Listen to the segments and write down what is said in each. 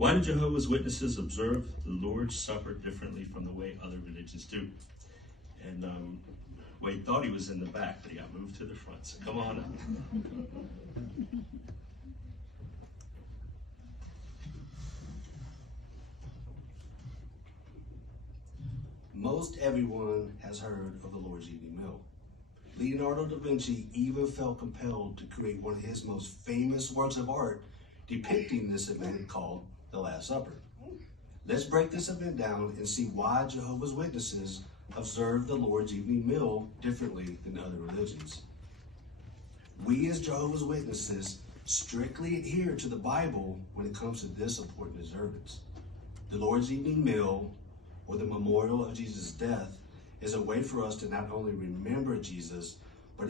Why do Jehovah's Witnesses observe the Lord's Supper differently from the way other religions do? And Wade thought he was in the back, but he got moved to the front, so come on up. Most everyone has heard of the Lord's evening meal. Leonardo da Vinci even felt compelled to create one of his most famous works of art depicting this event called the Last Supper. Let's break this event down and see why Jehovah's Witnesses observe the Lord's evening meal differently than other religions. We as Jehovah's Witnesses strictly adhere to the Bible when it comes to this important observance. The Lord's evening meal, or the memorial of Jesus' death, is a way for us to not only remember Jesus, but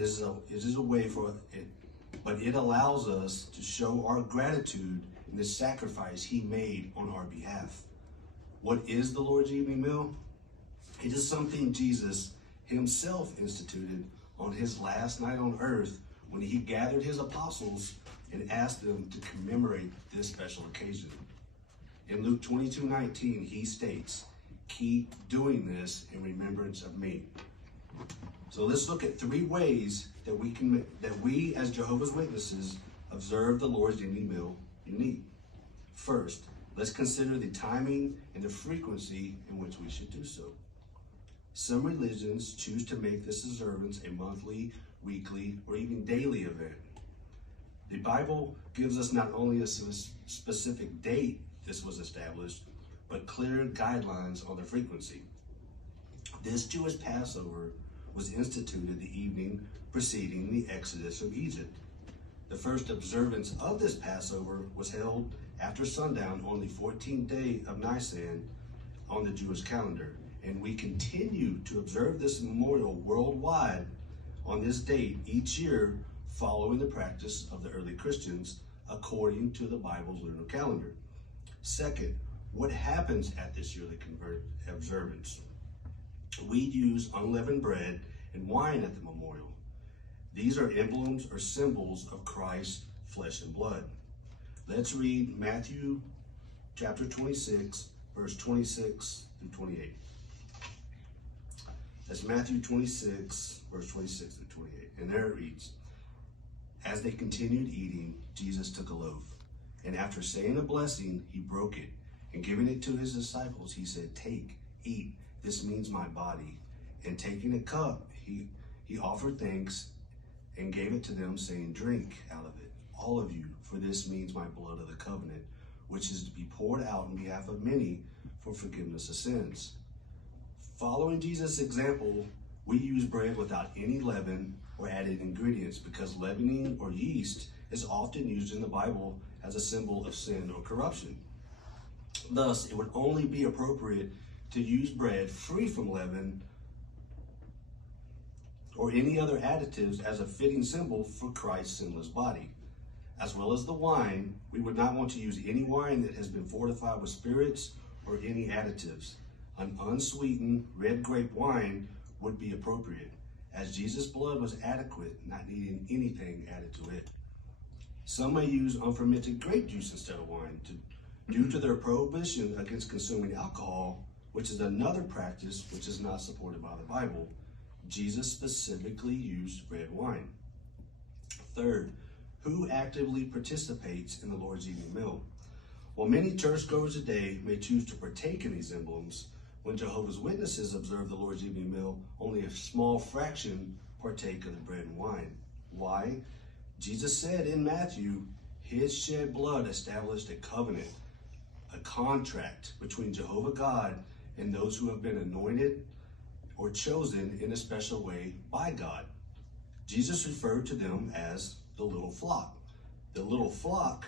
it allows us to show our gratitude in the sacrifice he made on our behalf. What is the Lord's evening meal? It is something Jesus himself instituted on his last night on earth when he gathered his apostles and asked them to commemorate this special occasion. In Luke 22:19, he states, "Keep doing this in remembrance of me." So let's look at 3 ways that we as Jehovah's Witnesses observe the Lord's evening meal unique. First, let's consider the timing and the frequency in which we should do so. Some religions choose to make this observance a monthly, weekly, or even daily event. The Bible gives us not only a specific date this was established, but clear guidelines on the frequency. This Jewish Passover was instituted the evening preceding the Exodus from Egypt. The first observance of this Passover was held after sundown on the 14th day of Nisan on the Jewish calendar, and we continue to observe this memorial worldwide on this date each year, following the practice of the early Christians according to the Bible's lunar calendar. Second, what happens at this yearly observance? We use unleavened bread and wine at the memorial. These are emblems or symbols of Christ's flesh and blood. Let's read Matthew chapter 26, verse 26 through 28. That's Matthew 26, verse 26 through 28. And there it reads, "As they continued eating, Jesus took a loaf, and after saying a blessing, he broke it, and giving it to his disciples, he said, 'Take, eat, this means my body.' And taking a cup, he offered thanks and gave it to them, saying, 'Drink out of it, all of you, for this means my blood of the covenant, which is to be poured out on behalf of many for forgiveness of sins.'" Following Jesus' example, we use bread without any leaven or added ingredients because leavening or yeast is often used in the Bible as a symbol of sin or corruption. Thus, it would only be appropriate to use bread free from leaven or any other additives as a fitting symbol for Christ's sinless body. As well as the wine, we would not want to use any wine that has been fortified with spirits or any additives. An unsweetened red grape wine would be appropriate, as Jesus' blood was adequate, not needing anything added to it. Some may use unfermented grape juice instead of wine due to their prohibition against consuming alcohol, which is another practice which is not supported by the Bible. Jesus specifically used red wine. Third, who actively participates in the Lord's evening meal? While many churchgoers today may choose to partake in these emblems, when Jehovah's Witnesses observe the Lord's evening meal, only a small fraction partake of the bread and wine. Why? Jesus said in Matthew, his shed blood established a covenant, a contract between Jehovah God and those who have been anointed or chosen in a special way by God. Jesus referred to them as the little flock. The little flock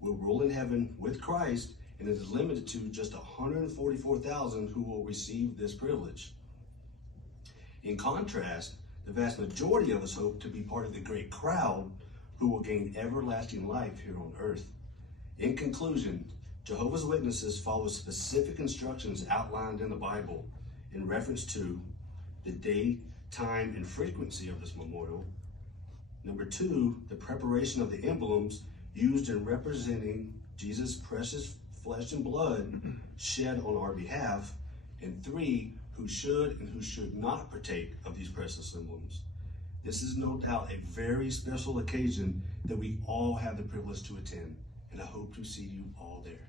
will rule in heaven with Christ, and it is limited to just 144,000 who will receive this privilege. In contrast, the vast majority of us hope to be part of the great crowd who will gain everlasting life here on earth. In conclusion, Jehovah's Witnesses follow specific instructions outlined in the Bible in reference to the date, time, and frequency of this memorial. Number 2, the preparation of the emblems used in representing Jesus' precious flesh and blood shed on our behalf, and 3, who should and who should not partake of these precious emblems. This is no doubt a very special occasion that we all have the privilege to attend, and I hope to see you all there.